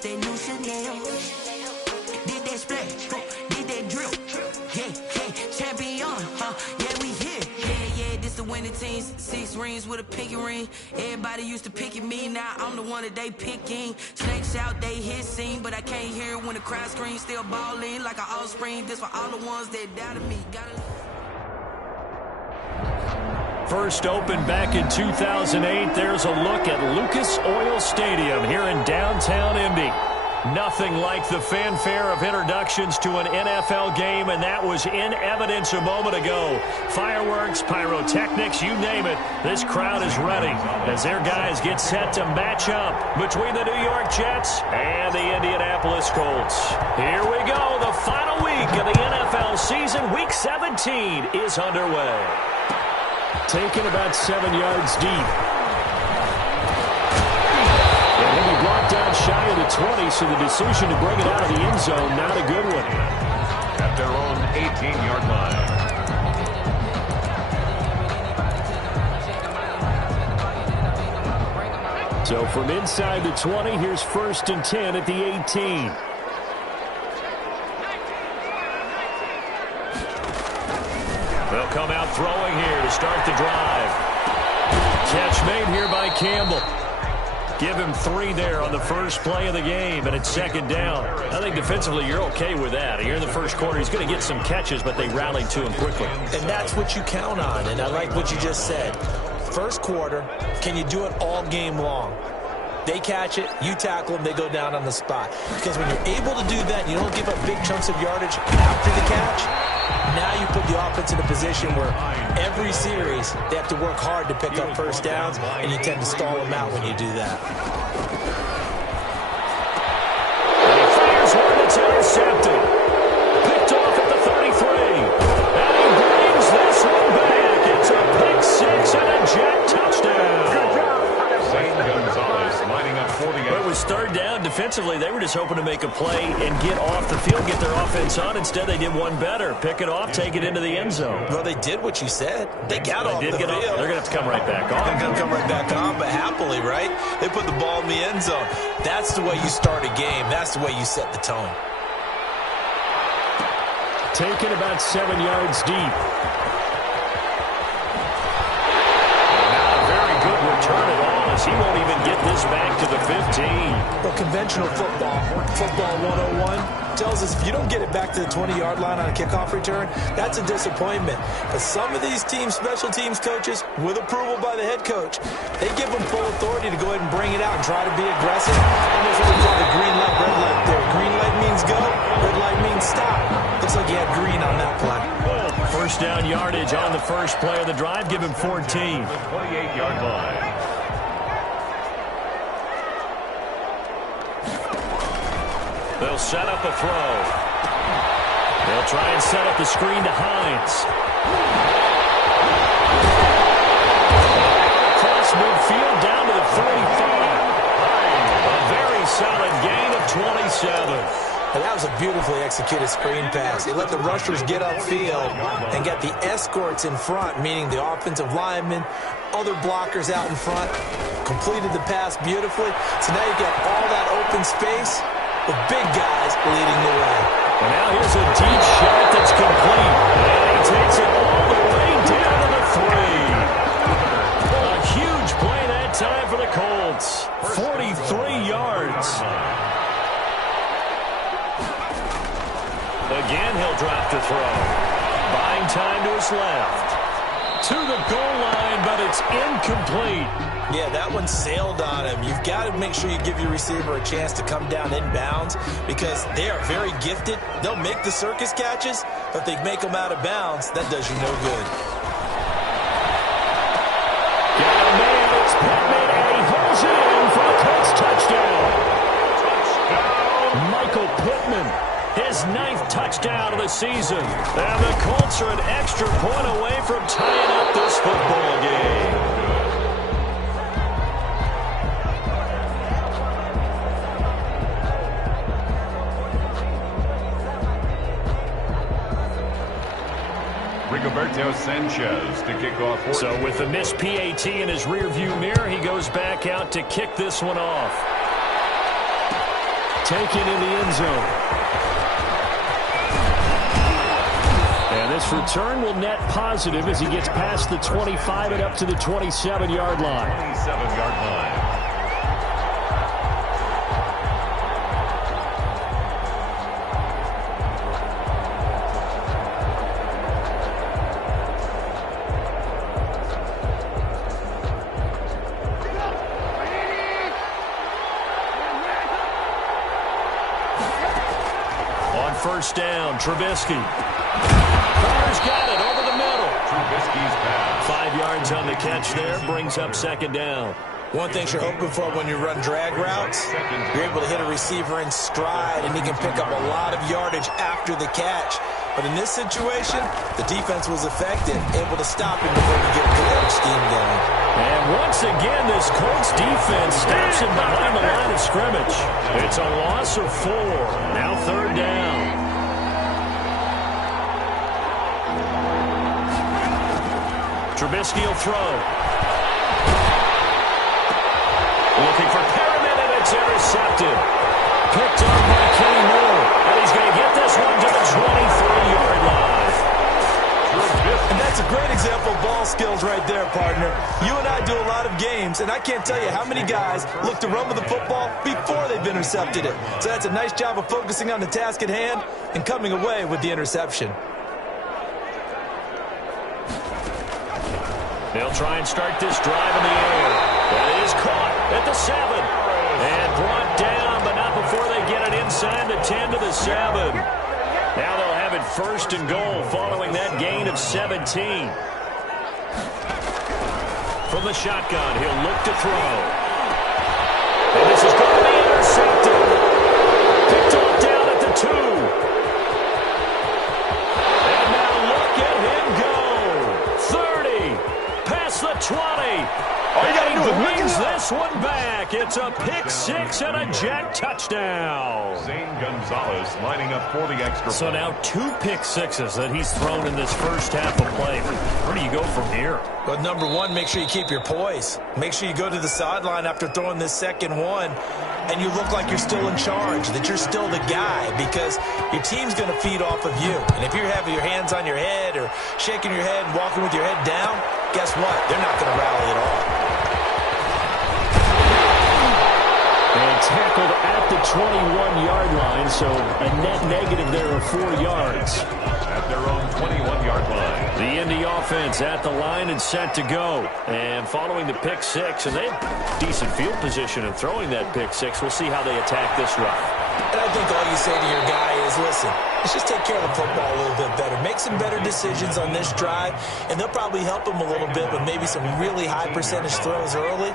Bust that new Chanel. Did that splash, did that drip. Yeah, champion, yeah, we here. Yeah, this the winning team. 6 rings with a pinky ring. Everybody used to pick at me, now I'm the one that they picking. Snakes out, they hit scene, but I can't hear it when the crowd screams. Still ballin' like an offspring. This for all the ones that doubted me. First opened back in 2008. There's a look at Lucas Oil Stadium here in downtown Indy. Nothing like the fanfare of introductions to an NFL game, and that was in evidence a moment ago. Fireworks, pyrotechnics, you name it. This crowd is ready as their guys get set to match up between the New York Jets and the Indianapolis Colts. Here we go. The final week of the NFL season, Week 17, is underway. Taken about 7 yards deep. And he'll be brought down shy of the 20, so the decision to bring it out of the end zone, not a good one. At their own 18-yard line. So from inside the 20, here's 1st and 10 at the 18. They'll come out throwing here to start the drive. Catch made here by Campbell. Give him 3 there on the first play of the game, and it's 2nd down. I think defensively you're okay with that. Here in the first quarter, he's going to get some catches, but they rallied to him quickly. And that's what you count on, and I like what you just said. First quarter, can you do it all game long? They catch it, you tackle them, they go down on the spot. Because when you're able to do that, you don't give up big chunks of yardage after the catch. Now you put the offense in a position where every series they have to work hard to pick up first downs, and you tend to stall them out when you do that. He fires one that's intercepted. Picked off at the 33. And he brings this one back. It's a pick 6 and a Jet touchdown. Gonzalez lining up 48. But it was 3rd down. Defensively, they were just hoping to make a play and get off the field, get their offense on. Instead, they did one better. Pick it off, take it into the end zone. Well, they did what you said. They got off the field. They're going to have to come right back on. They're going to come right back on, but happily, right? They put the ball in the end zone. That's the way you start a game. That's the way you set the tone. Taken about 7 yards deep. Return it all as he won't even get this back to the 15. Well, conventional football 101, tells us if you don't get it back to the 20-yard line on a kickoff return, that's a disappointment. But some of these teams, special teams coaches, with approval by the head coach, they give them full authority to go ahead and bring it out and try to be aggressive. Almost what we call the green light, red light there. Green light means go, red light means stop. Looks like he had green on that play. First down yardage on the first play of the drive. Give him 14. 28-yard line. They'll set up a throw. They'll try and set up the screen to Hines. Across midfield down to the 35. A very solid gain of 27. And that was a beautifully executed screen pass. He let the rushers get upfield and get the escorts in front, meaning the offensive linemen, other blockers out in front, completed the pass beautifully. So now you get all that open space with big guys leading the way. And now here's a deep shot that's complete. And he takes it all the way down to the 3. A huge play that time for the Colts. 43 yards. Again, he'll drop the throw. Buying time to his left. To the goal line, but it's incomplete. Yeah, that one sailed on him. You've got to make sure you give your receiver a chance to come down inbounds because they are very gifted. They'll make the circus catches, but if they make them out of bounds, that does you no good. Got a man. It's Pittman, and he holds it in for the Colts touchdown. Michael Pittman. His 9th touchdown of the season. And the Colts are an extra point away from tying up this football game. Rigoberto Sanchez to kick off. So with the missed PAT in his rearview mirror, he goes back out to kick this one off. taken in the end zone. And this return will net positive as he gets past the 25 and up to the 27-yard line. 27-yard line. First down, Trubisky. Carter's got it over the middle. Trubisky's pass. 5 yards on the catch there, brings up second down. One thing you're hoping for when you run drag routes, you're able to hit a receiver in stride, and he can pick up a lot of yardage after the catch. But in this situation, the defense was effective, able to stop him before you get a good edge scheme going. And once again, this Colts defense stops him behind the line of scrimmage. It's a loss of 4. Now third down. Trubisky will throw. Looking for Perriman, and it's intercepted. Picked up by Kenny Moore. And he's going to get this one to the 23-yard line. And that's a great example of ball skills right there, partner. You and I do a lot of games, and I can't tell you how many guys look to run with the football before they've intercepted it. So that's a nice job of focusing on the task at hand and coming away with the interception. They'll try and start this drive in the air. That is caught at the 7. And brought down, but not before they get it inside the 10 to the 7. Now they'll have it first and goal following that gain of 17. From the shotgun, he'll look to throw. And this is going to be intercepted. Picked off down at the 2. And now look at him go. 30. Past the 20. All you got to do is brings this one back. It's a pick-6 and a Jack touchdown. Zane Gonzalez lining up for the extra point. So now 2 pick-6s that he's thrown in this first half of play. Where do you go from here? But number one, make sure you keep your poise. Make sure you go to the sideline after throwing this second one, and you look like you're still in charge, that you're still the guy, because your team's going to feed off of you. And if you're having your hands on your head or shaking your head and walking with your head down, guess what? They're not going to rally at all. And tackled at the 21-yard line, so a net negative there of 4 yards. At their own 21-yard line. The Indy offense at the line and set to go. And following the pick-6, and they have decent field position in throwing that pick-6. We'll see how they attack this drive. And I think all you say to your guy is, listen, let's just take care of the football a little bit better. Make some better decisions on this drive, and they'll probably help him a little bit with maybe some really high percentage throws early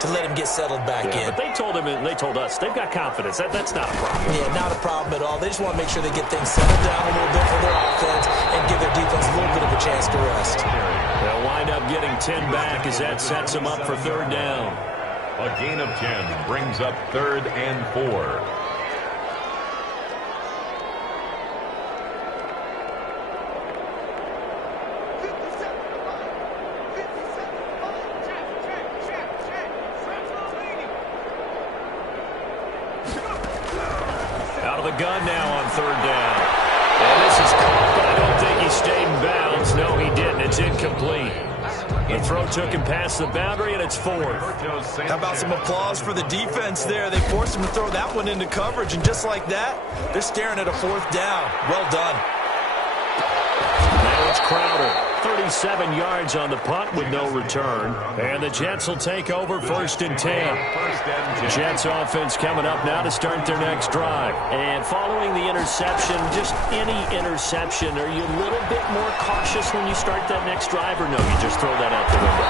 to let him get settled back in. But they told him, and they told us, they've got confidence. That's not a problem. Yeah, not a problem at all. They just want to make sure they get things settled down a little bit for their offense and give their defense a little bit of a chance to rest. They'll wind up getting 10 back as that sets them up for third down. A gain of 10 brings up 3rd and 4. Gun now on third down. And this is caught, but I don't think he stayed in bounds. No, he didn't. It's incomplete. The throw took him past the boundary, and it's 4th. How about some applause for the defense there? They forced him to throw that one into coverage, and just like that, they're staring at a 4th down. Well done. Now it's Crowder. 37 yards on the punt with no return. And the Jets will take over 1st and 10. Jets offense coming up now to start their next drive. And following the interception, just any interception, are you a little bit more cautious when you start that next drive, or no, you just throw that out the window?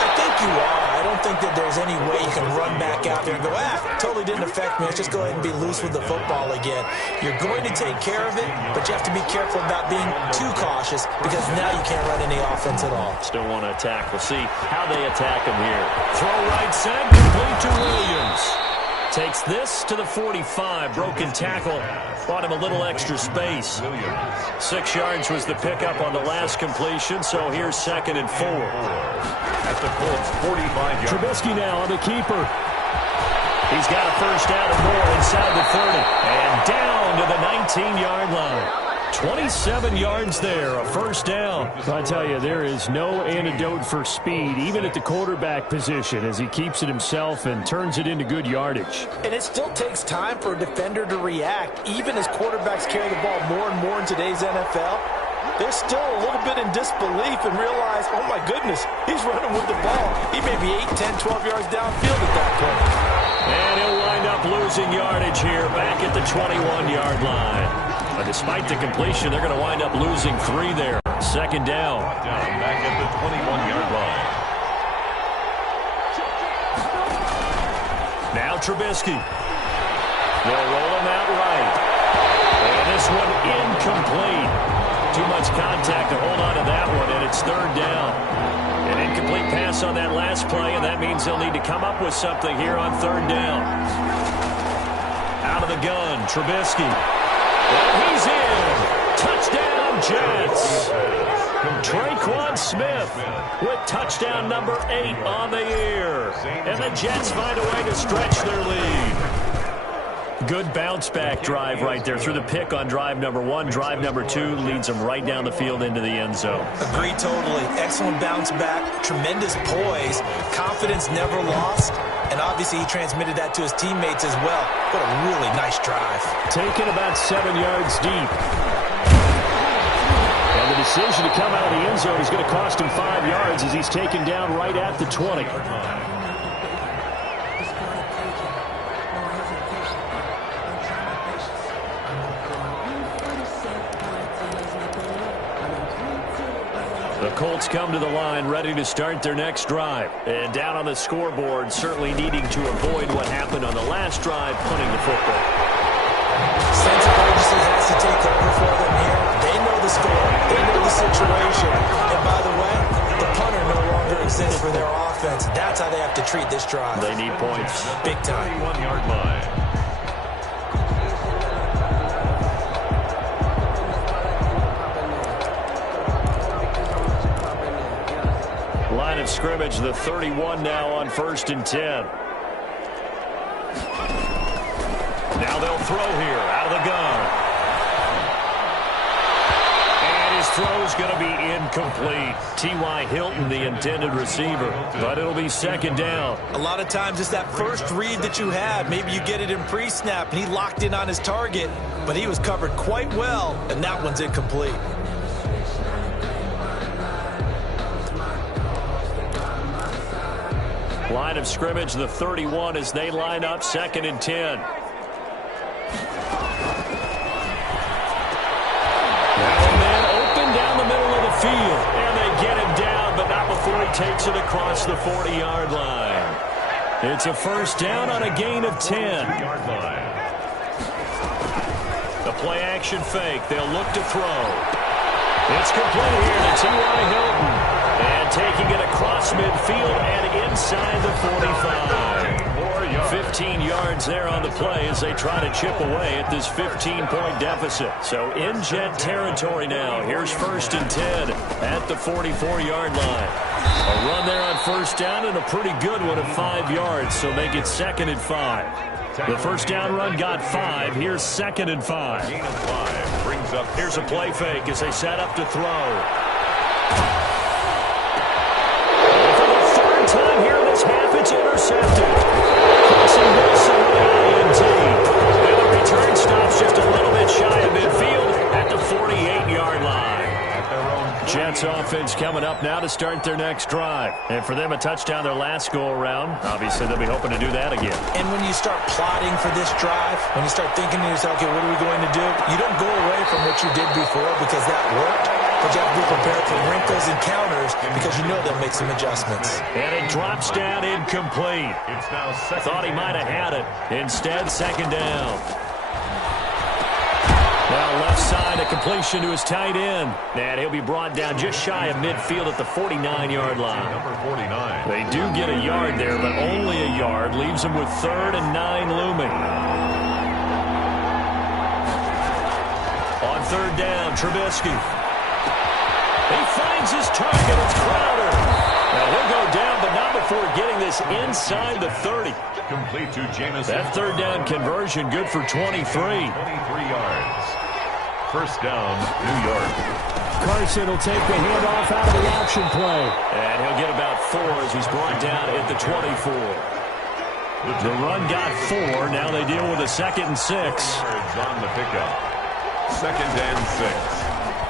I think you are. I don't think that there's any way you can run back out there and go, totally didn't affect me. Let's just go ahead and be loose with the football again. You're going to take care of it, but you have to be careful about being too cautious, because now you can't run any offense at all. Still want to attack. We'll see how they attack him here. Throw right side, complete to Williams. Takes this to the 45. Broken tackle. Bought him a little extra space. 6 yards was the pickup on the last completion, so here's 2nd and 4. At the Colts 45 yards. Trubisky now on the keeper. He's got a first down and more inside the 30. And down to the 19-yard line. 27 yards there, a first down. I tell you, there is no antidote for speed, even at the quarterback position, as he keeps it himself and turns it into good yardage. And it still takes time for a defender to react, even as quarterbacks carry the ball more and more in today's NFL. They're still a little bit in disbelief and realize, oh my goodness, he's running with the ball. He may be 8, 10, 12 yards downfield at that point. And he'll wind up losing yardage here back at the 21-yard line. But despite the completion, they're going to wind up losing 3 there. Second down. Back at the 21-yard line. Now Trubisky. They'll roll him out right. And this one incomplete. Too much contact to hold on to that one, and it's third down. An incomplete pass on that last play, and that means they'll need to come up with something here on third down. Out of the gun, Trubisky. And he's in. Touchdown, Jets. Traquan Smith with touchdown number 8 on the year. And the Jets find a way to stretch their lead. Good bounce-back drive right there through the pick on drive number 1. Drive number 2 leads them right down the field into the end zone. Agreed totally. Excellent bounce back, tremendous poise, confidence never lost, and obviously he transmitted that to his teammates as well. What a really nice drive. Taken about 7 yards deep. And the decision to come out of the end zone is going to cost him 5 yards as he's taken down right at the 20. The Colts come to the line, ready to start their next drive. And down on the scoreboard, certainly needing to avoid what happened on the last drive, punting the football. Sense of urgency has to take over for them here. They know the score. They know the situation. And by the way, the punter no longer exists for their offense. That's how they have to treat this drive. They need points. Big time. 1-yard line. Line of scrimmage, the 31 now on 1st and 10. Now they'll throw here out of the gun. And his throw's going to be incomplete. T.Y. Hilton, the intended receiver, but it'll be second down. A lot of times it's that first read that you had. Maybe you get it in pre-snap, and he locked in on his target, but he was covered quite well, and that one's incomplete. Line of scrimmage, the 31 as they line up 2nd and 10. Man open down the middle of the field. And they get him down, but not before he takes it across the 40-yard line. It's a first down on a gain of 10. The play action fake. They'll look to throw. It's complete here to T.Y. Hilton. And taking it across midfield and inside the 45. 15 yards there on the play as they try to chip away at this 15-point deficit. So in Jet territory now. Here's 1st and 10 at the 44-yard line. A run there on first down and a pretty good one at 5 yards. So make it 2nd and 5. The first down run got 5. Here's 2nd and 5. Gain of 5 brings up. Here's a play fake as they set up to throw. Time here in this half, it's intercepted. Crossing Wilson with an INT. And the return stops just a little bit shy of midfield at the 48-yard line. Jets offense coming up now to start their next drive. And for them, a touchdown their last go-around. Obviously, they'll be hoping to do that again. And when you start plotting for this drive, when you start thinking to yourself, okay, what are we going to do? You don't go away from what you did before because that worked. But you have to be prepared for wrinkles and counters because you know they'll make some adjustments. And it drops down incomplete. It's now second. Thought he might have had it. Instead, second down. Now left side, a completion to his tight end. And he'll be brought down just shy of midfield at the 49-yard line. Number 49. They do get a yard there, but only a yard. Leaves them with 3rd and 9 looming. On 3rd down, Trubisky. He finds his target. It's Crowder. Now he'll go down, but not before getting this inside the 30. Complete to Jamison. That third down conversion good for 23. 23 yards. First down, New York. Carson will take the handoff out of the option play. And he'll get about 4 as he's brought down at the 24. The run got 4. Now they deal with a 2nd and 6. Yards on the pickup. 2nd and 6.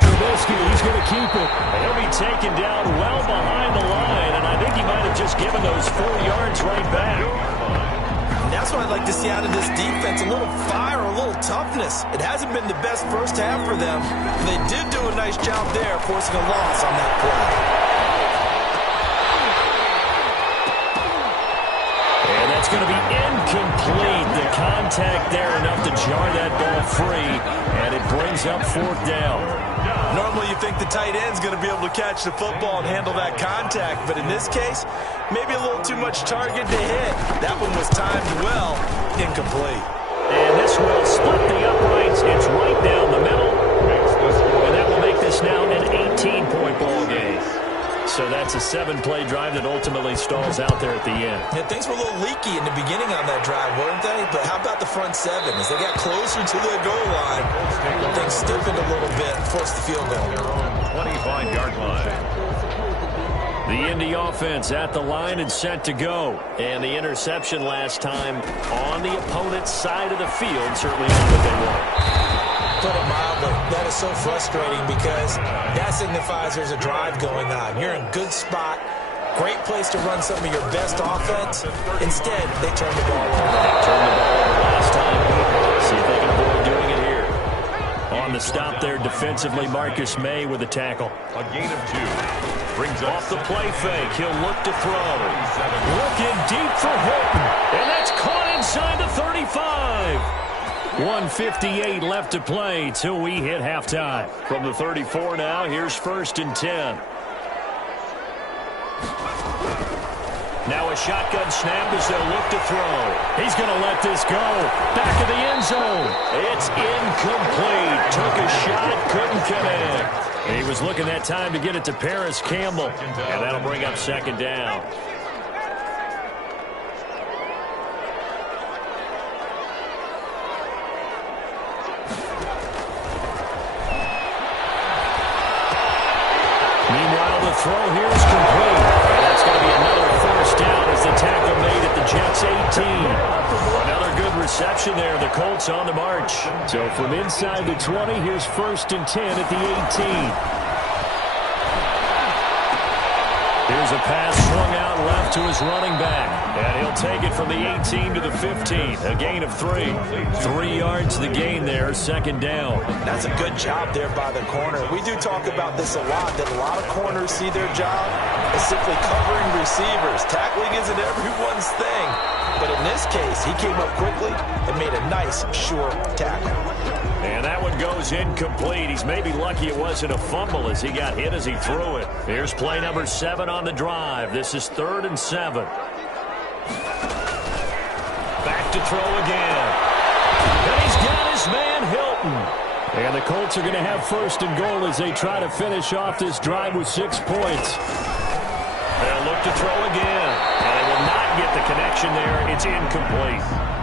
Trubisky, he's going to keep it. He'll be taken down well behind the line, and I think he might have just given those 4 yards right back. And that's what I'd like to see out of this defense, a little fire, a little toughness. It hasn't been the best first half for them. They did do a nice job there, forcing a loss on that play. And that's going to be incomplete. The contact there enough to jar that ball free, and it brings up 4th down. Normally you think the tight end's going to be able to catch the football and handle that contact, but in this case, maybe a little too much target to hit. That one was timed well, incomplete. And this will split the uprights. It's right down the middle. And that will make this now an 18-point ball game. So that's a 7-play drive that ultimately stalls out there at the end. Yeah, things were a little leaky in the beginning on that drive, weren't they? But how about the front 7? As they got closer to the goal line, things stiffened a little bit and forced the field goal. 25-yard line. The Indy offense at the line and set to go. And the interception last time on the opponent's side of the field. Certainly not what they want. Put it mildly, that is so frustrating because that signifies there's a drive going on. You're in a good spot, great place to run some of your best offense. Instead, they turn the ball over. They turned the ball over last time. See if they can avoid doing it here. On the stop there defensively, Marcus May with a tackle. A gain of 2. Brings Off the play fake, he'll look to throw. Looking deep for Hilton, and that's caught inside the 35. 1:58 left to play till we hit halftime. From the 34 now, here's 1st and 10. Now a shotgun snap as they'll look to throw. He's going to let this go. Back of the end zone. It's incomplete. Took a shot, couldn't connect. He was looking that time to get it to Paris Campbell. And that'll bring up 2nd down. Meanwhile, the throw here is complete. And that's going to be another 1st down as the tackle made at the Jets' 18. Another good reception there. The Colts on the march. So from inside the 20, here's 1st and 10 at the 18. Here's a pass swung out left to his running back. And he'll take it from the 18 to the 15. A gain of 3. 3 yards the gain there, 2nd down. That's a good job there by the corner. We do talk about this a lot, that a lot of corners see their job as simply covering receivers. Tackling isn't everyone's thing. But in this case, he came up quickly and made a nice, sure tackle. And that one goes incomplete. He's maybe lucky it wasn't a fumble as he got hit as he threw it. Here's play number 7 on the drive. This is 3rd and 7. Back to throw again. And he's got his man Hilton. And the Colts are going to have 1st and goal as they try to finish off this drive with 6 points. They'll look to throw again. And they will not get the connection there. It's incomplete.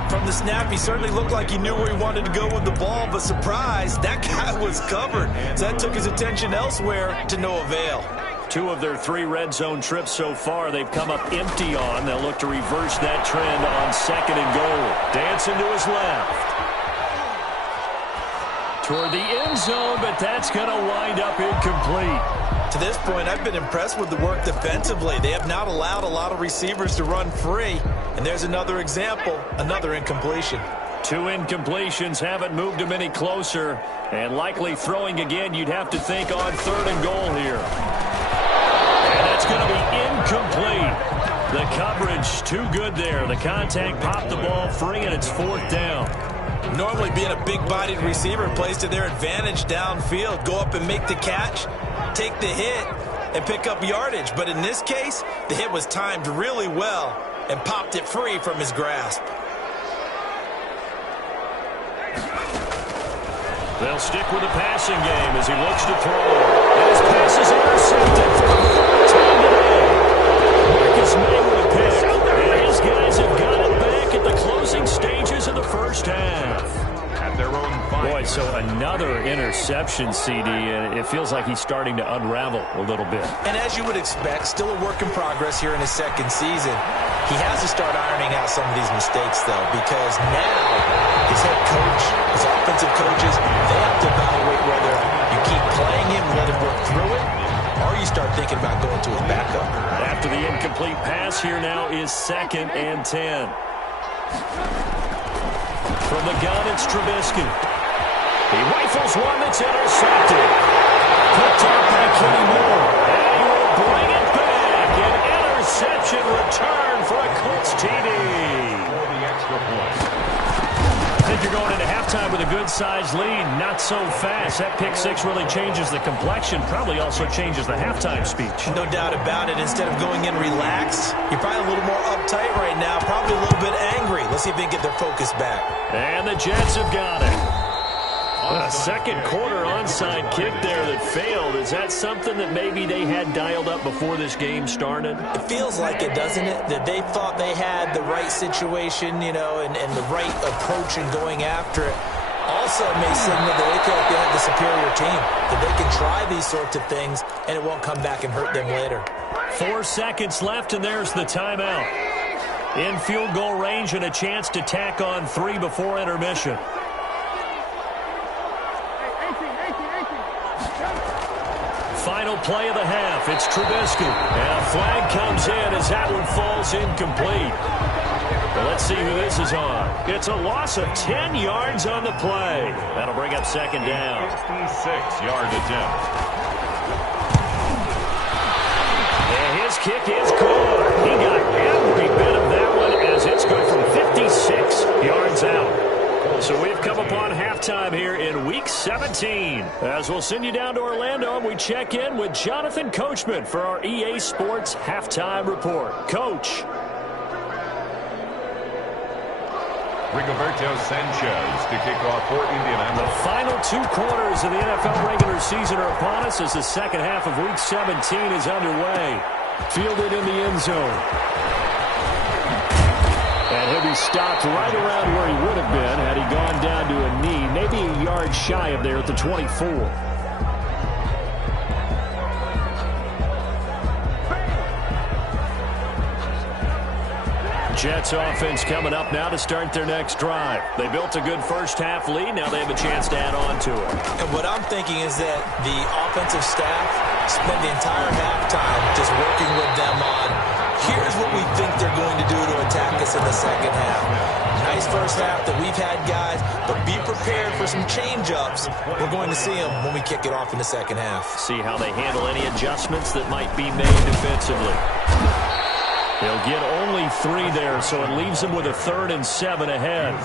From the snap, he certainly looked like he knew where he wanted to go with the ball, but surprise, that guy was covered. So that took his attention elsewhere to no avail. 2 of their 3 red zone trips so far they've come up empty on. They'll look to reverse that trend on 2nd and goal. Dancing to his left. Toward the end zone, but that's going to wind up incomplete. To this point, I've been impressed with the work defensively. They have not allowed a lot of receivers to run free. And there's another example, another incompletion. 2 incompletions haven't moved him any closer. And likely throwing again, you'd have to think on 3rd and goal here. And that's going to be incomplete. The coverage too good there. The contact popped the ball free, and it's 4th down. Normally being a big-bodied receiver plays to their advantage downfield. Go up and make the catch, take the hit, and pick up yardage. But in this case, the hit was timed really well and popped it free from his grasp. They'll stick with the passing game as he looks to throw. And his pass is intercepted for 14 today. Marcus May with a pick. And his guys have got it back at the closing stages of the first half. At their own 5. Boy, so another interception, CD, and it feels like he's starting to unravel a little bit. And as you would expect, still a work in progress here in his second season. He has to start ironing out some of these mistakes, though, because now his head coach, his offensive coaches, they have to evaluate whether you keep playing him, let him work through it, or you start thinking about going to his backup. After the incomplete pass, here now is 2nd and 10. From the gun, it's Trubisky. He rifles one that's intercepted. Picked off by Kenny Moore. And he will bring it back. An interception return for a Colts TD. For the extra point. I think you're going into halftime with a good-sized lead. Not so fast. That pick six really changes the complexion. Probably also changes the halftime speech. No doubt about it. Instead of going in relaxed, you're probably a little more uptight right now. Probably a little bit angry. Let's see if they can get their focus back. And the Jets have got it. A second quarter onside kick there that failed. Is that something that maybe they had dialed up before this game started? It feels like it, doesn't it? That they thought they had the right situation, you know, and the right approach in going after it. Also, it may signal that they feel like they have the superior team, that they can try these sorts of things, and it won't come back and hurt them later. 4 seconds left, and there's the timeout. In field goal range and a chance to tack on 3 before intermission. Final play of the half. It's Trubisky. And a flag comes in as that one falls incomplete. Well, let's see who this is on. It's a loss of 10 yards on the play. That'll bring up 2nd down. 56-yard attempt. And his kick is good. He got every bit of that one as it's good from 56 yards out. So we've come upon halftime here in Week 17. As we'll send you down to Orlando, and we check in with Jonathan Coachman for our EA Sports Halftime Report. Coach. Rigoberto Sanchez to kick off for Indianapolis. The final 2 quarters of the NFL regular season are upon us as the second half of Week 17 is underway. Fielded in the end zone. And he'll be stopped right around where he would have been had he gone down to a knee, maybe a yard shy of there at the 24. Jets offense coming up now to start their next drive. They built a good first half lead. Now they have a chance to add on to it. And what I'm thinking is that the offensive staff spent the entire halftime just working with them on, here's what we think they're going to do to attack us in the second half. Nice first half that we've had, guys, but be prepared for some change-ups. We're going to see them when we kick it off in the second half. See how they handle any adjustments that might be made defensively. They'll get only 3 there, so it leaves them with a 3rd and 7 ahead.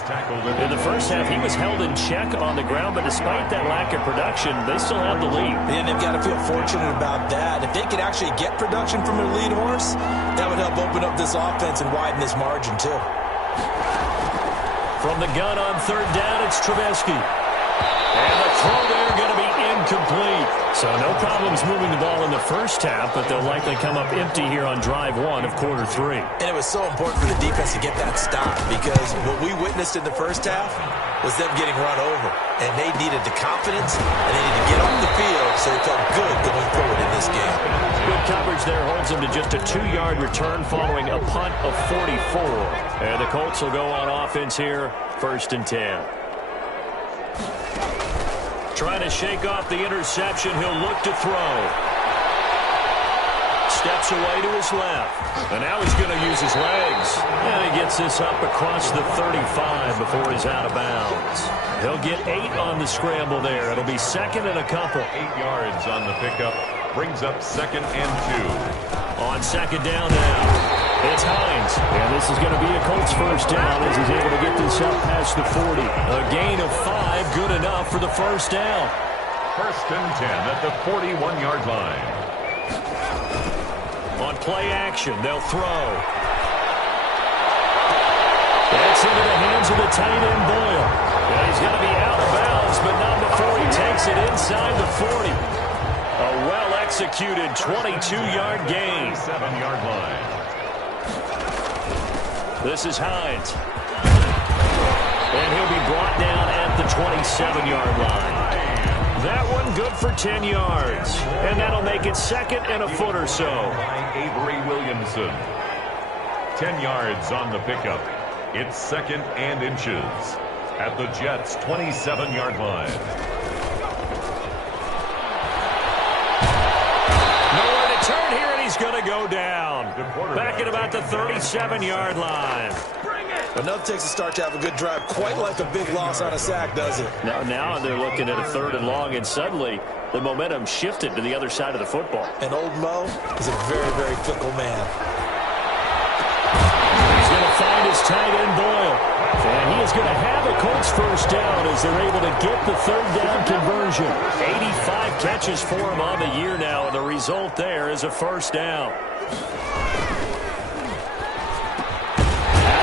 In the first half, he was held in check on the ground, but despite that lack of production, they still have the lead. And they've got to feel fortunate about that. If they could actually get production from their lead horse, that would help open up this offense and widen this margin, too. From the gun on 3rd down, it's Trubisky. And the throw there going to be incomplete. So no problems moving the ball in the first half, but they'll likely come up empty here on drive 1 of quarter 3. And it was so important for the defense to get that stop because what we witnessed in the first half was them getting run over. And they needed the confidence, and they needed to get off the field so they felt good going forward in this game. Good coverage there holds them to just a 2-yard return following a punt of 44. And the Colts will go on offense here, 1st and 10. Trying to shake off the interception. He'll look to throw. Steps away to his left. And now he's going to use his legs. And he gets this up across the 35 before he's out of bounds. He'll get 8 on the scramble there. It'll be 2nd and a couple. 8 yards on the pickup. Brings up 2nd and 2. On 2nd down now. It's Hines. And this is going to be a Colts first down as he's able to get this up past the 40. A gain of 5, good enough for the first down. 1st and 10 at the 41-yard line. On play action, they'll throw. That's into the hands of the tight end, Boyle. And he's going to be out of bounds, but not before he takes it inside the 40. A well-executed 22-yard gain. 7-yard line. This is Hines. And he'll be brought down at the 27-yard line. That one good for 10 yards. And that'll make it second and a foot or so. Avery Williamson. 10 yards on the pickup. It's second and inches at the Jets' 27-yard line. Nowhere to turn here, and he's going to go down. Back at about the 37-yard line. Enough takes a start to have a good drive. Quite like a big loss on a sack, does it? Now they're looking at a 3rd and long, and suddenly the momentum shifted to the other side of the football. And old Mo is a very, very fickle man. He's going to find his tight end, Boyle. And he is going to have a Colts first down as they're able to get the 3rd down conversion. 85 catches for him on the year now, and the result there is a first down.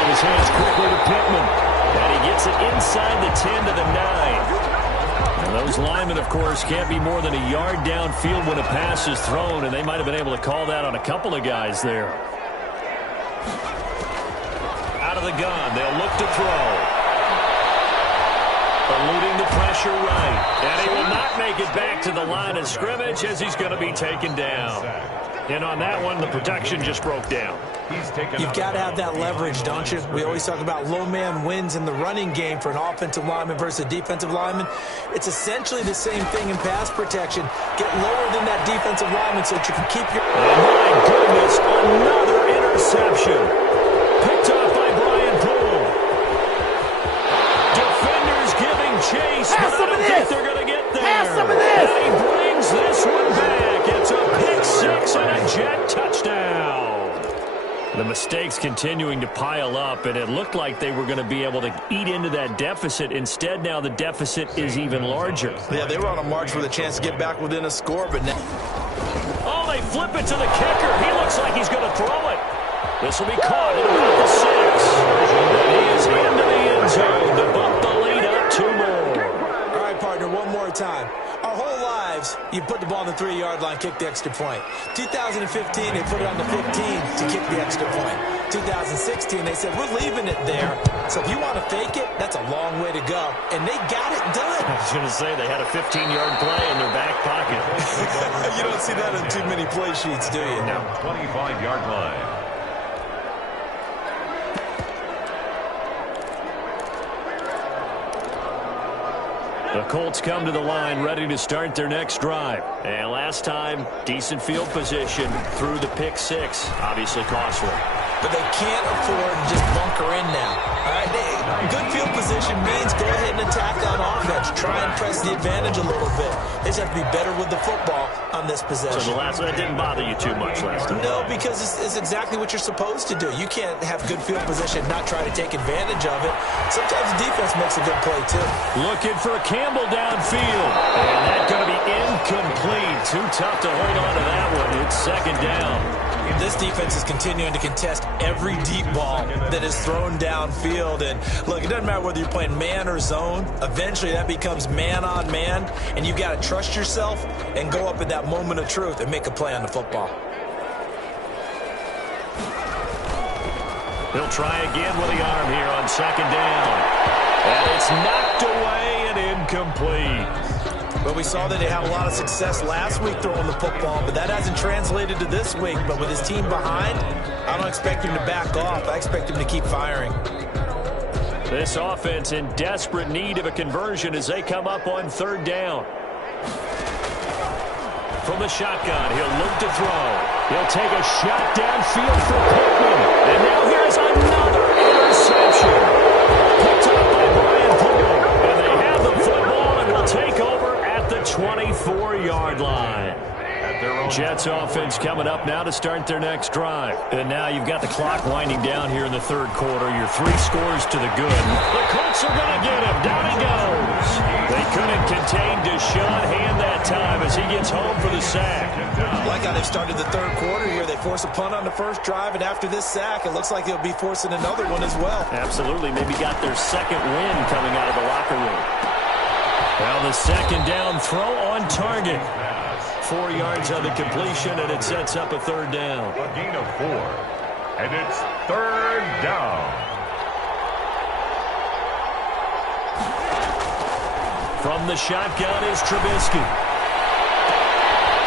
His hands quickly to Pittman, and he gets it inside the 10 to the 9. And those linemen, of course, can't be more than a yard downfield when a pass is thrown, and they might have been able to call that on a couple of guys there. Out of the gun, they'll look to throw. Eluding the pressure right, and he will not make it back to the line of scrimmage as he's going to be taken down. And on that one, the protection just broke down. You've got to have that leverage, don't you? We always talk about low man wins in the running game for an offensive lineman versus a defensive lineman. It's essentially the same thing in pass protection. Get lower than that defensive lineman so that you can keep your... Oh, my goodness, another interception. Picked off by Brian Poole. Defenders giving chase, but I don't think they're going to get there. Pass some of this. And he brings this one back. It's a pick six and a Jet touchdown. The mistakes continuing to pile up, and it looked like they were going to be able to eat into that deficit. Instead, now the deficit is even larger. Yeah, they were on a march with a chance to get back within a score, but now... Oh, they flip it to the kicker. He looks like he's going to throw it. This will be caught at about the 6. And he is into the end zone to bump the lead up 2 more. All right, partner, one more time. Our whole lives, you put the ball on the 3-yard line, kick the extra point. 2015, they put it on the 15 to kick the extra point. 2016, they said, we're leaving it there. So if you want to fake it, that's a long way to go. And they got it done. I was going to say, they had a 15-yard play in their back pocket. You don't see that on too many play sheets, do you? No. 25-yard line. The Colts come to the line ready to start their next drive. And last time, decent field position through the pick 6. Obviously costly. But they can't afford to just bunker in now. All right, good field position means go ahead and attack on offense. Try and press the advantage a little bit. They just have to be better with the football on this possession. So that didn't bother you too much last time? No, because it's exactly what you're supposed to do. You can't have good field position and not try to take advantage of it. Sometimes the defense makes a good play, too. Looking for Campbell downfield. And that's going to be incomplete. Too tough to hold on to that one. It's second down. This defense is continuing to contest every deep ball that is thrown downfield. And look, it doesn't matter whether you're playing man or zone. Eventually that becomes man on man. And you got to trust yourself and go up in that moment of truth and make a play on the football. He'll try again with the arm here on second down. And it's knocked away and incomplete. But we saw that they had a lot of success last week throwing the football, but that hasn't translated to this week. But with his team behind, I don't expect him to back off. I expect him to keep firing. This offense in desperate need of a conversion as they come up on third down. From the shotgun, he'll look to throw. He'll take a shot downfield for Pittman. And now here's another interception. Picked up by Brian Poole. And they have the football and will take over at the 24-yard line. Jets offense coming up now to start their next drive. And now you've got the clock winding down here in the third quarter. You're 3 scores to the good. The Colts are going to get him. Down he goes. They couldn't contain Deshaun Hand that time as he gets home for the sack. Like how they've started the third quarter here. They force a punt on the first drive, and after this sack, it looks like they'll be forcing another one as well. Absolutely. Maybe got their second win coming out of the locker room. Well, the second down throw on target. 4 yards on the completion, and it sets up a third down. A gain of 4. And it's third down. From the shotgun is Trubisky.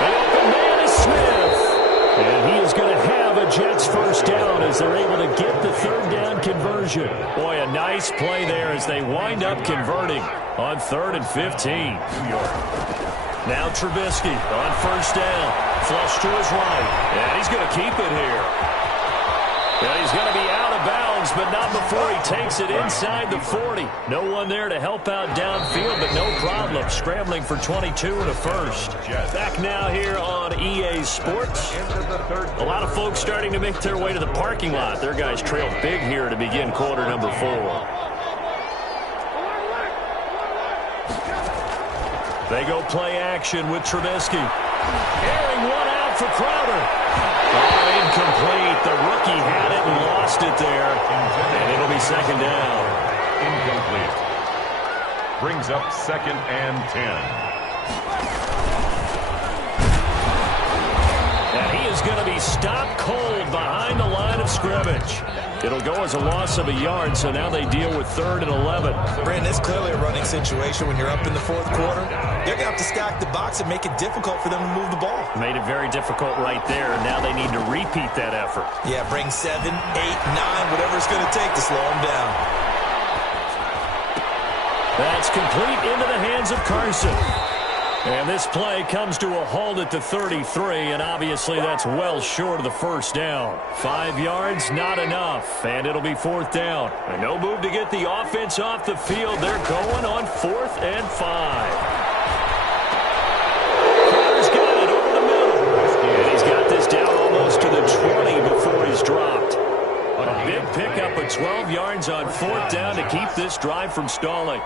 The open man is Smith. And he is going to have a Jets first down as they're able to get the third down conversion. Boy, a nice play there as they wind up converting on 3rd and 15. Now Trubisky on first down. Flush to his right. And he's going to keep it here. And he's going to be out of bounds, but not before he takes it inside the 40. No one there to help out downfield, but no problem. Scrambling for 22 and a first. Back now here on EA Sports. A lot of folks starting to make their way to the parking lot. Their guys trailed big here to begin quarter number 4. They go play action with Trubisky. Airing one out for Crowder. Incomplete. The rookie had it and lost it there. And it'll be second down. Incomplete. Brings up 2nd and 10. And he is going to be stopped cold behind the line of scrimmage. It'll go as a loss of a yard, so now they deal with 3rd and 11. Brandon, it's clearly a running situation when you're up in the 4th quarter. They're going to have to stack the box and make it difficult for them to move the ball. Made it very difficult right there, and now they need to repeat that effort. Yeah, bring 7, 8, 9, whatever it's going to take to slow them down. That's complete into the hands of Carson. And this play comes to a halt at the 33, and obviously that's well short of the first down. 5 yards, not enough, and it'll be 4th down. And no move to get the offense off the field. They're going on 4th and 5. Carter's got it over the middle. And he's got this down almost to the 20 before he's dropped. A big pickup of 12 yards on 4th down to keep this drive from stalling.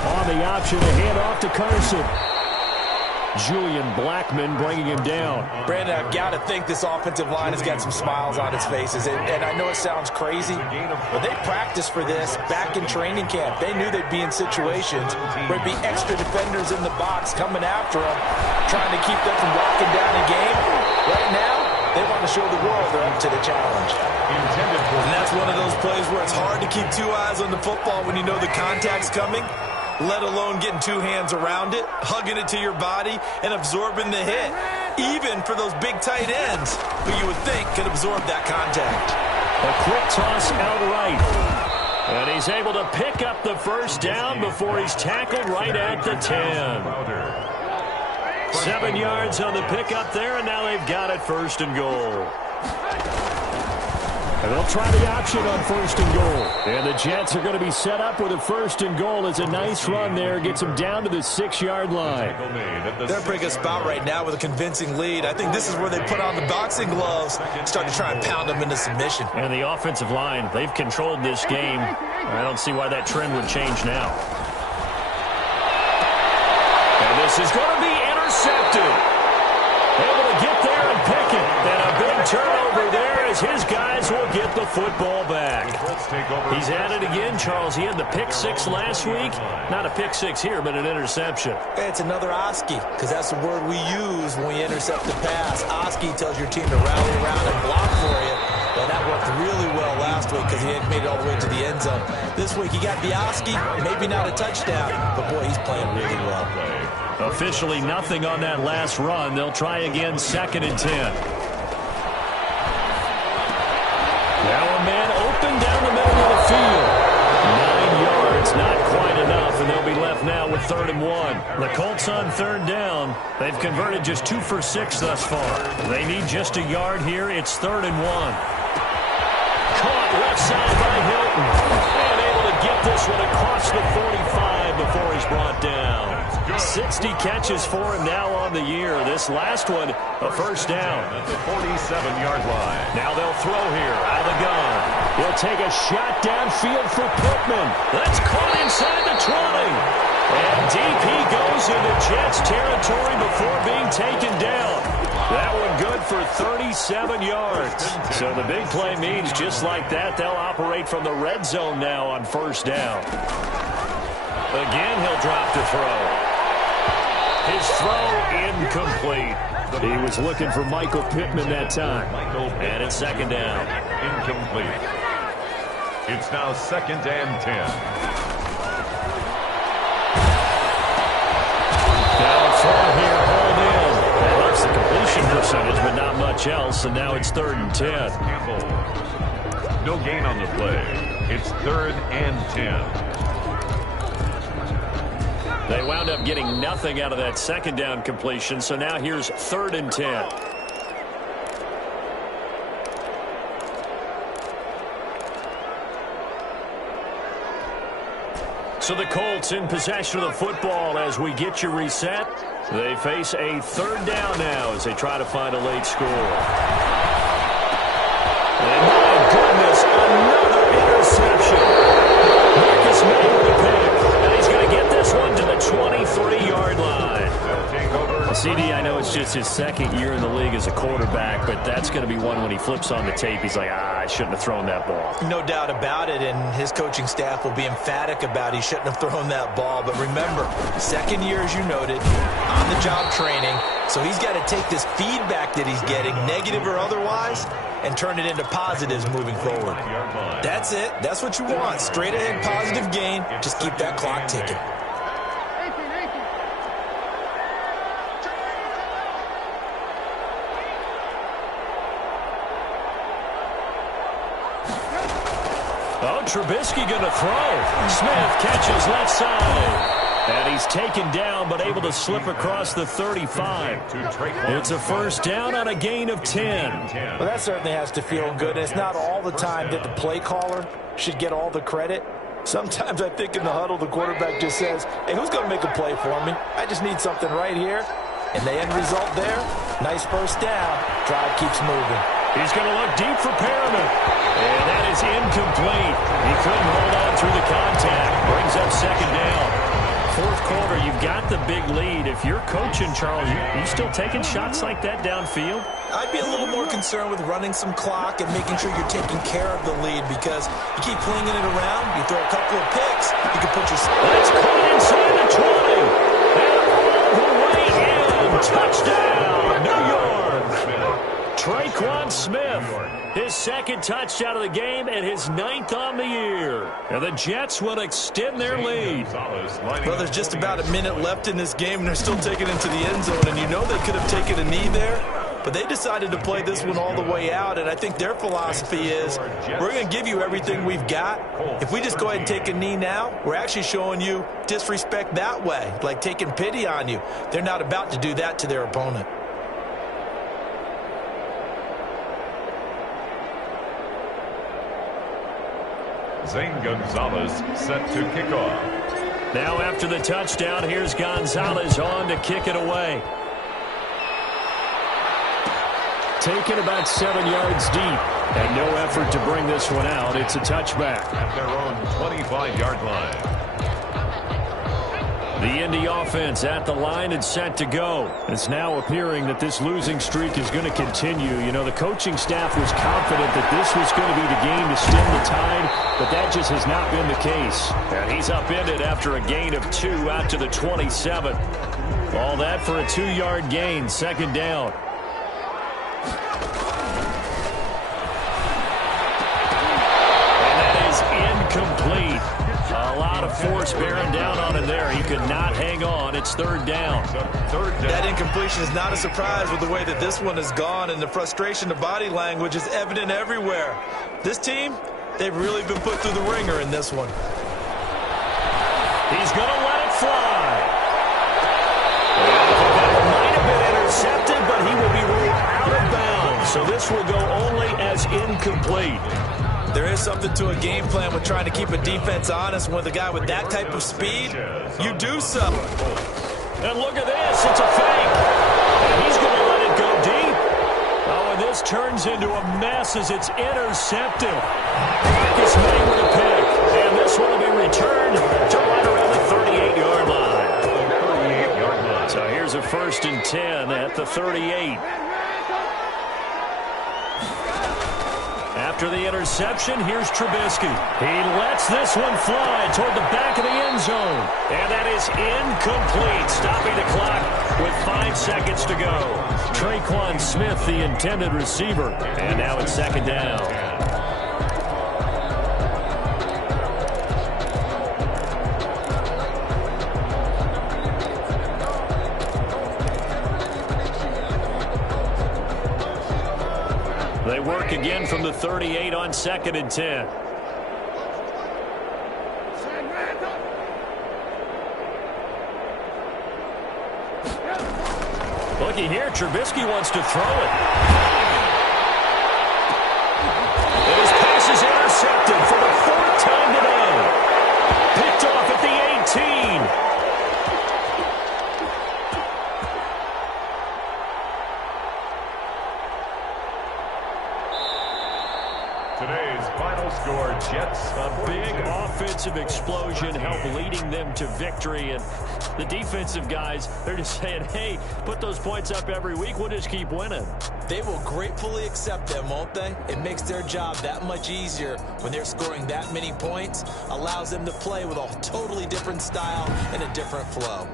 On the option, a handoff to Carson. Julian Blackmon bringing him down. Brandon, I've got to think this offensive line has got some smiles on its faces. And I know it sounds crazy, but they practiced for this back in training camp. They knew they'd be in situations where there'd be extra defenders in the box coming after them, trying to keep them from locking down a game. Right now, they want to show the world they're up to the challenge. And that's one of those plays where it's hard to keep 2 eyes on the football when you know the contact's coming, let alone getting 2 hands around it, hugging it to your body, and absorbing the hit, even for those big tight ends who you would think could absorb that contact. A quick toss out right. And he's able to pick up the first down before he's tackled right at the 10. 7 yards on the pickup there, and now they've got it 1st and goal. And they'll try the option on 1st and goal. And the Jets are going to be set up with a 1st and goal as a nice run there. Gets them down to the 6-yard line. They're in a pretty good spot right now with a convincing lead. I think this is where they put on the boxing gloves and start to try and pound them into submission. And the offensive line, they've controlled this game. I don't see why that trend would change now. And this is going to be intercepted. Able to get there and pick it. And a big turnover there as his guys will get the football back. He's at it again, Charles. He had the pick 6 last week. Not a pick 6 here, but an interception. It's another Oski, because that's the word we use when we intercept the pass. Oski tells your team to rally around and block for you. Well, that worked really well last week because he had made it all the way to the end zone. This week he got the Oski, maybe not a touchdown, but boy, he's playing really well. Officially nothing on that last run. They'll try again 2nd and 10. Now a man open down the middle of the field. 9 yards, not quite enough, and they'll be left now with 3rd and 1. The Colts on 3rd down. They've converted just 2 for 6 thus far. They need just a yard here. It's 3rd and 1. Caught left side by Hilton. And able to get this one across the 45 before he's brought down. 60 catches for him now on the year. This last one, a 1st down. At the 47-yard line. Now they'll throw here out of the gun. He'll take a shot downfield for Pittman. That's caught inside the 20. And DP goes into Jets territory before being taken down. That one good for 37 yards. So the big play means just like that, they'll operate from the red zone now on 1st down. Again, he'll drop to throw. His throw incomplete. He was looking for Michael Pittman that time. And it's second down. Incomplete. It's now 2nd and 10. Downfield here, hauled in. That helps the completion percentage, but not much else, and now it's 3rd and 10. No gain on the play. It's 3rd and 10. They wound up getting nothing out of that second down completion, so now here's 3rd and 10. So the Colts in possession of the football as we get you reset. They face a 3rd down now as they try to find a late score. And my goodness, another interception. Marcus May with a pick. And he's going to get this one to the 23-yard line. CD, I know it's just his 2nd year in the league as a quarterback, but that's going to be one when he flips on the tape. He's like, I shouldn't have thrown that ball. No doubt about it, and his coaching staff will be emphatic about he shouldn't have thrown that ball. But remember, 2nd year, as you noted, on-the-job training, so he's got to take this feedback that he's getting, negative or otherwise, and turn it into positives moving forward. That's it. That's what you want. Straight ahead positive gain. Just keep that clock ticking. Oh, Trubisky going to throw. Smith catches left side. And he's taken down, but able to slip across the 35. It's a 1st down on a gain of 10. Well, that certainly has to feel good. It's not all the time that the play caller should get all the credit. Sometimes I think in the huddle, the quarterback just says, hey, who's going to make a play for me? I just need something right here. And the end result there, nice 1st down. Drive keeps moving. He's going to look deep for Perriman. And that is incomplete. He couldn't hold on through the contact. Brings up 2nd down. 4th quarter, you've got the big lead. If you're coaching, Charles, you still taking shots like that downfield? I'd be a little more concerned with running some clock and making sure you're taking care of the lead, because you keep flinging it around, you throw a couple of picks, you can put your... That's caught inside the 20. And all the way in. Touchdown, New York. Traquan Smith, his 2nd touchdown of the game and his 9th on the year. And the Jets will extend their lead. Well, there's just about a minute left in this game, and they're still taking it into the end zone. And you know they could have taken a knee there, but they decided to play this one all the way out. And I think their philosophy is, we're going to give you everything we've got. If we just go ahead and take a knee now, we're actually showing you disrespect that way, like taking pity on you. They're not about to do that to their opponent. Zane Gonzalez set to kick off. Now after the touchdown, here's Gonzalez on to kick it away. Taken about 7 yards deep, and no effort to bring this one out. It's a touchback. At their own 25-yard line. The Indy offense at the line and set to go. It's now appearing that this losing streak is going to continue. You know, the coaching staff was confident that this was going to be the game to stem the tide, but that just has not been the case. And he's upended after a gain of 2 out to the 27. All that for a 2-yard gain, 2nd down. And that is incomplete. A lot of force bearing down on him there. He could not hang on. It's 3rd down. That incompletion is not a surprise with the way that this one has gone, and the frustration, the body language is evident everywhere. This team, they've really been put through the ringer in this one. He's going to let it fly. That might have been intercepted, but he will be ruled out of bounds. So this will go only as incomplete. There is something to a game plan with trying to keep a defense honest. With a guy with that type of speed, you do something. And look at this. It's a fake. And he's going to let it go deep. Oh, and this turns into a mess as it's intercepted. Marcus May with a pick. And this one will be returned to right around the 38-yard line. So here's a 1st and 10 at the 38. After the interception, here's Trubisky. He lets this one fly toward the back of the end zone. And that is incomplete, stopping the clock with 5 seconds to go. Traquan Smith, the intended receiver. And now it's second down. They work again from the 38 on 2nd and 10. Looky here, Trubisky wants to throw it. His pass is intercepted for the 4th time today. Picked off at the 18. Today's final score, Jets. A big offensive explosion helped leading them to victory. And the defensive guys, they're just saying, hey, put those points up every week. We'll just keep winning. They will gratefully accept them, won't they? It makes their job that much easier when they're scoring that many points. Allows them to play with a totally different style and a different flow.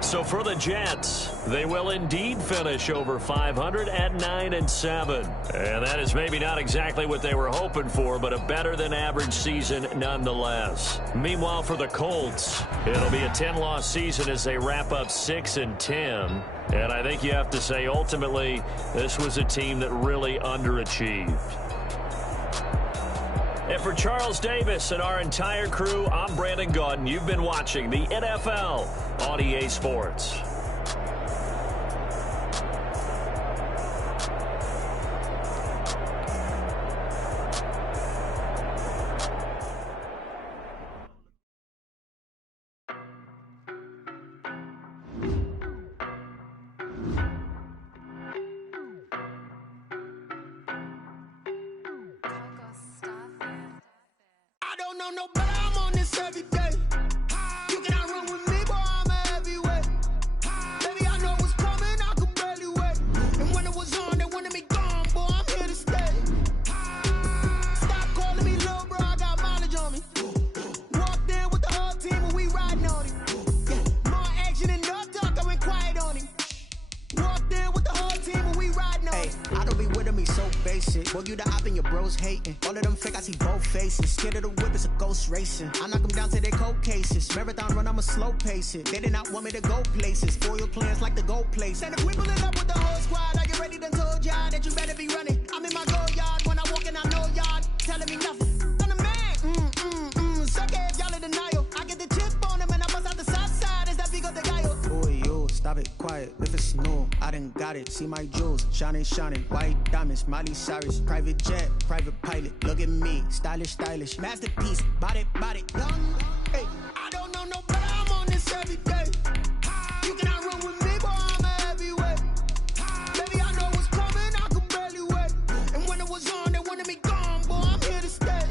So for the Jets, they will indeed finish over 500 at 9-7. And that is maybe not exactly what they were hoping for, but a better than average season nonetheless. Meanwhile, for the Colts, it'll be a 10-loss season as they wrap up 6-10. And I think you have to say, ultimately, this was a team that really underachieved. And for Charles Davis and our entire crew, I'm Brandon Gaudin. You've been watching the NFL on EA Sports. No, but I'm on this every day. You cannot run with me, boy, I'm a heavyweight. Baby, I know what's coming, I could barely wait. And when it was on, they wanted me gone, boy, I'm here to stay. Stop calling me little bro, I got mileage on me. Walked in with the whole team and we riding on it. Yeah, more action and no talk, I went quiet on him. Walked in with the whole team and we riding on it. I don't be with him, he's so basic. Boy, you the op and your bros hating. All of them fake, I see both faces. Scared of the whip, it's a ghost racing. I knock them down to their cold cases. Marathon run, I'ma slow pace it. They did not want me to go places. Foil plans like the gold place. And if we pulling up with the whole squad, I get ready to told y'all that you better be running. I'm in my go yard. When I walk in, I know y'all telling me nothing. I'm the man. Suck it if y'all in denial. I get the chip on them and I bust out the south side. Is that big of the guy? Boy, yo, stop it, quiet. If it's snow, I done got it. See my jewels, shining, shining. White diamonds, Miley Cyrus. Private jet, private pilot. Look at me, stylish, stylish. Masterpiece, body, young. Hey, I don't know no better, I'm on this every day. You cannot run with me, boy, I'm a heavyweight. Baby, I know what's coming, I could barely wait. And when it was on, they wanted me gone, boy, I'm here to stay.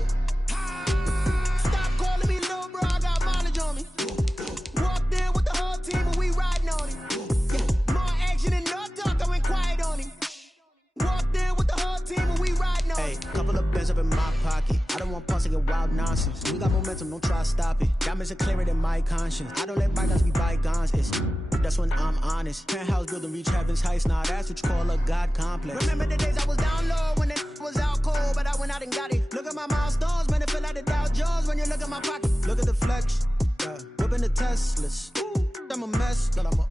Stop calling me little bro, I got mileage on me. Walked in with the whole team and we riding on it. Yeah, more action and no talk, I went quiet on him. Walked in with the whole team and we riding on it. Hey, couple of bands up in my pocket. I don't want pause to get wild nonsense. We got momentum, don't try to stop it. Diamonds are clearer than my conscience. I don't let bygones be bygones. That's when I'm honest. Penthouse building, reach heaven's heights. Now that's what you call a God complex. Remember the days I was down low when it was out cold, but I went out and got it. Look at my milestones, man, it feel like the Dow Jones when you look at my pocket. Look at the flex, yeah. Whipping the Teslas. Ooh, I'm a mess, but I'm a